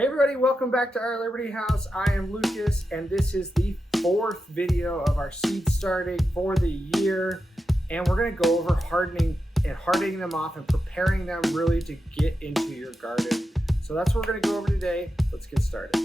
Hey everybody, welcome back to Our Liberty House. I am Lucas, and this is the fourth video of our seed starting for the year. And we're gonna go over hardening them off and preparing them really to get into your garden. So that's what we're gonna go over today. Let's get started.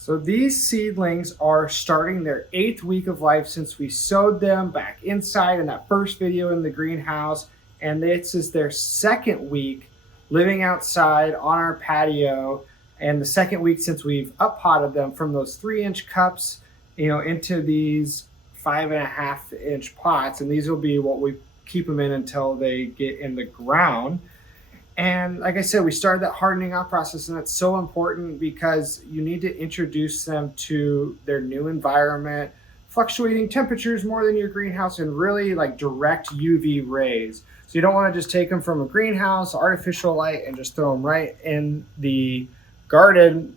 So these seedlings are starting their 8th week of life since we sowed them back inside in that first video in the greenhouse. And this is their 2nd week living outside on our patio, and the 2nd week since we've up potted them from those 3-inch cups, into these 5.5-inch pots. And these will be what we keep them in until they get in the ground. And like I said, we started that hardening off process, and that's so important because you need to introduce them to their new environment, fluctuating temperatures more than your greenhouse, and really like direct UV rays. So you don't want to just take them from a greenhouse, artificial light, and just throw them right in the garden.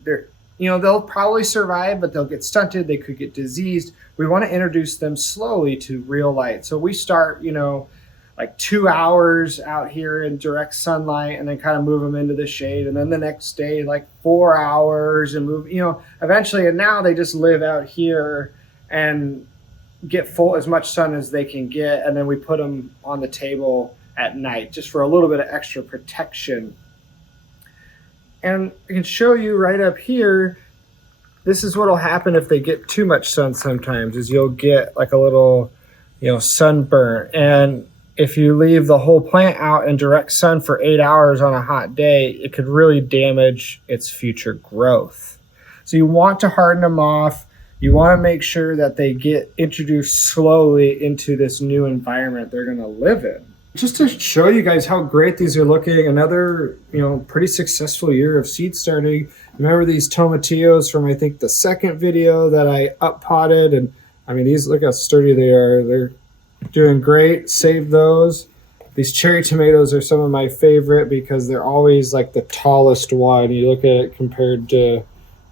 They'll probably survive, but they'll get stunted. They could get diseased. We want to introduce them slowly to real light. So we start, like 2 hours out here in direct sunlight, and then kind of move them into the shade. And then the next day, like 4 hours, and move, eventually. And now they just live out here and get as much sun as they can get. And then we put them on the table at night just for a little bit of extra protection. And I can show you right up here, this is what'll happen if they get too much sun sometimes, is you'll get like a little, sunburn. And if you leave the whole plant out in direct sun for 8 hours on a hot day, it could really damage its future growth. So you want to harden them off. You want to make sure that they get introduced slowly into this new environment they're going to live in. Just to show you guys how great these are looking, another, pretty successful year of seed starting. Remember these tomatillos from, I think, the 2nd video that I up potted, and I mean, these, look how sturdy they are. They're doing great. Save those. These cherry tomatoes are some of my favorite because they're always like the tallest one. You look at it compared to,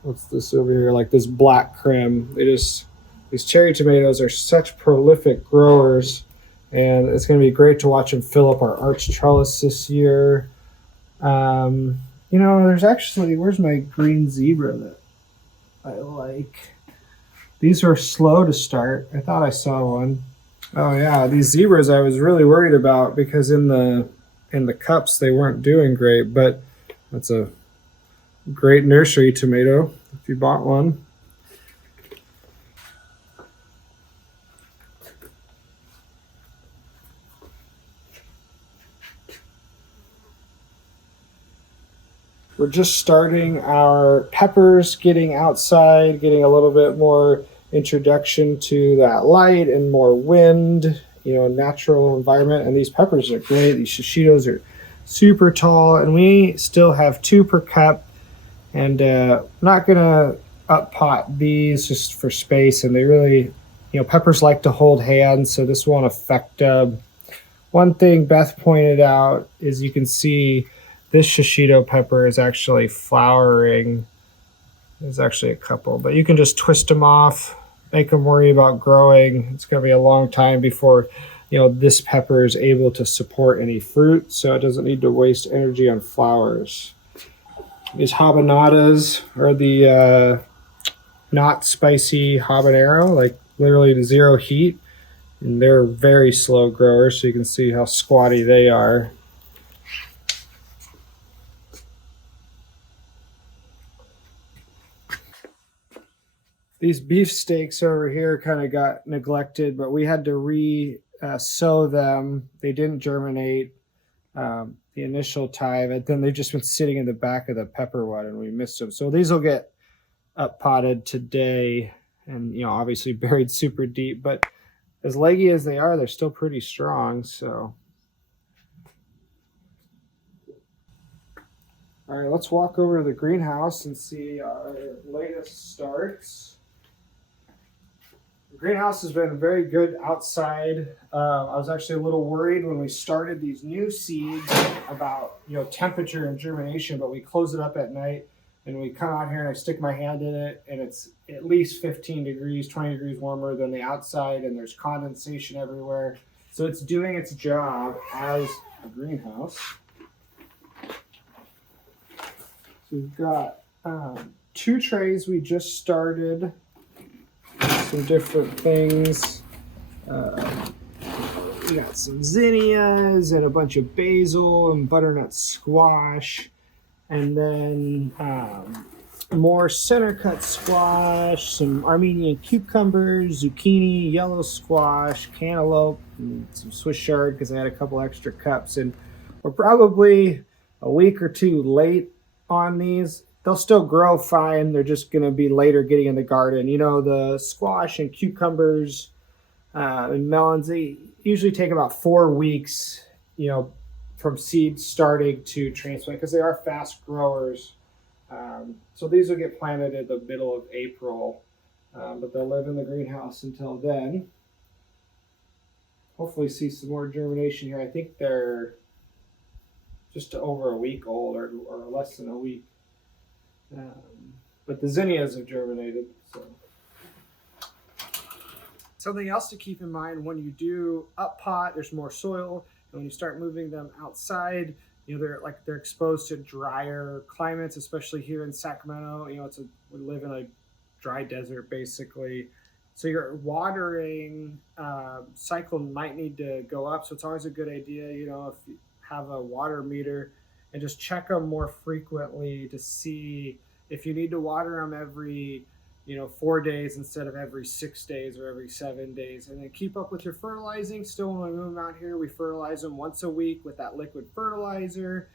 what's this over here, like this black creme. These cherry tomatoes are such prolific growers, and it's going to be great to watch them fill up our arch trellis this year. There's actually, where's my green zebra that I like? These are slow to start. I thought I saw one. Oh yeah, these zebras I was really worried about because in the cups they weren't doing great, but that's a great nursery tomato if you bought one. We're just starting our peppers, getting outside, getting a little bit more introduction to that light and more wind, natural environment. And these peppers are great. These shishitos are super tall, and we still have 2 per cup. And I'm not gonna up pot these just for space, and they really, peppers like to hold hands, so this won't affect them. One thing Beth pointed out is you can see this shishito pepper is actually flowering. There's actually a couple, but you can just twist them off, make them worry about growing. It's going to be a long time before, this pepper is able to support any fruit, so it doesn't need to waste energy on flowers. These habanadas are the not spicy habanero, like literally to 0 heat, and they're very slow growers, so you can see how squatty they are. These beef steaks over here kind of got neglected, but we had to sow them. They didn't germinate the initial time, and then they've just been sitting in the back of the pepper one, and we missed them. So these will get up potted today, and obviously buried super deep. But as leggy as they are, they're still pretty strong. So, all right, let's walk over to the greenhouse and see our latest starts. The greenhouse has been very good outside. I was actually a little worried when we started these new seeds about temperature and germination, but we closed it up at night, and we come out here and I stick my hand in it, and it's at least 15 degrees, 20 degrees warmer than the outside, and there's condensation everywhere. So it's doing its job as a greenhouse. So we've got 2 trays we just started, some different things. We got some zinnias and a bunch of basil and butternut squash, and then more center cut squash, some Armenian cucumbers, zucchini, yellow squash, cantaloupe, and some Swiss chard because I had a couple extra cups. And we're probably a week or 2 late on these. They'll still grow fine. They're just going to be later getting in the garden. You know, the squash and cucumbers and melons, they usually take about 4 weeks, you know, from seed starting to transplant because they are fast growers. So these will get planted in the middle of April, but they'll live in the greenhouse until then. Hopefully see some more germination here. I think they're just over a week old or less than a week. But the zinnias have germinated. So. Something else to keep in mind when you do up pot, there's more soil. And when you start moving them outside, you know, they're exposed to drier climates, especially here in Sacramento. You know, we live in a dry desert basically. So your watering cycle might need to go up. So it's always a good idea, you know, if you have a water meter, and just check them more frequently to see if you need to water them every, you know, 4 days instead of every 6 days or every 7 days. And then keep up with your fertilizing. Still, when we move them out here, we fertilize them once a week with that liquid fertilizer,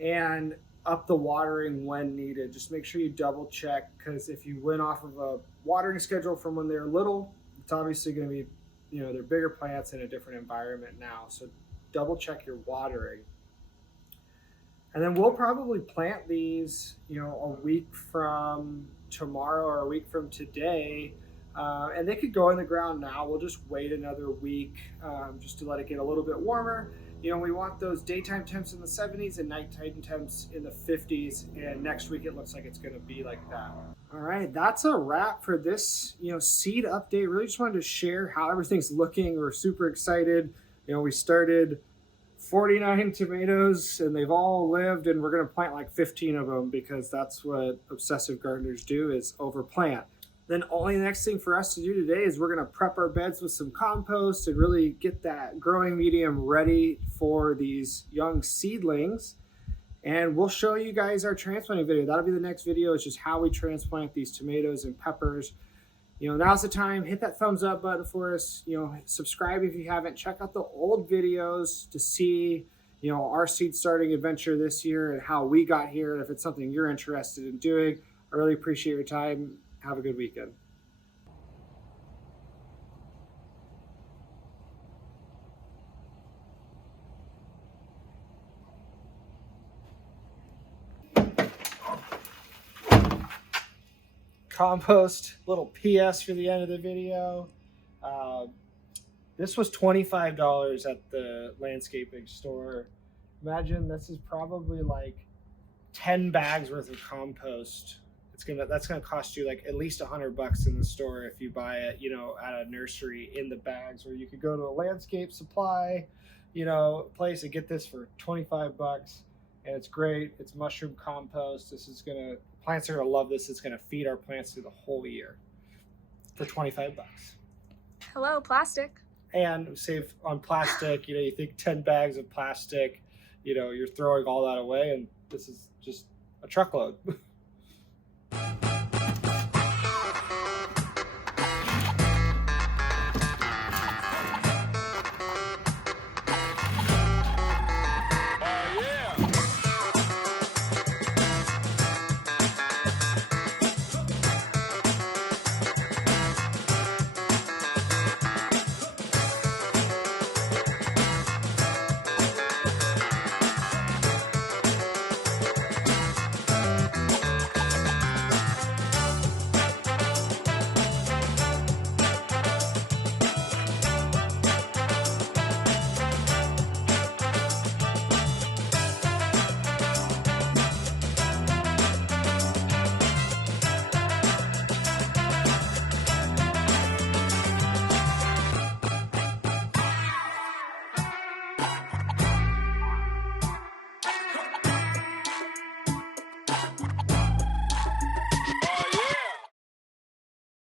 and up the watering when needed. Just make sure you double check, because if you went off of a watering schedule from when they're little, it's obviously going to be, you know, they're bigger plants in a different environment now. So double check your watering. And then we'll probably plant these, you know, a week from tomorrow or a week from today. And they could go in the ground now. We'll just wait another week just to let it get a little bit warmer. You know, we want those daytime temps in the 70s and nighttime temps in the 50s. And next week it looks like it's going to be like that. All right, that's a wrap for this, you know, seed update. Really just wanted to share how everything's looking. We're super excited. You know, we started 49 tomatoes and they've all lived, and we're going to plant like 15 of them because that's what obsessive gardeners do, is overplant. Then only the next thing for us to do today is we're going to prep our beds with some compost and really get that growing medium ready for these young seedlings. And we'll show you guys our transplanting video. That'll be the next video. It's just how we transplant these tomatoes and peppers. You know, now's the time. Hit that thumbs up button for us. You know, subscribe if you haven't. Check out the old videos to see, you know, our seed starting adventure this year and how we got here. And if it's something you're interested in doing, I really appreciate your time. Have a good weekend. Compost, little PS for the end of the video. This was $25 at the landscaping store. Imagine this is probably like 10 bags worth of compost. That's gonna cost you like at least $100 in the store if you buy it, you know, at a nursery in the bags, or you could go to a landscape supply, you know, place and get this for $25. And it's great. It's mushroom compost. Plants are gonna love this. It's gonna feed our plants through the whole year for $25. Hello, plastic. And save on plastic. You know, you think 10 bags of plastic, you know, you're throwing all that away, and this is just a truckload.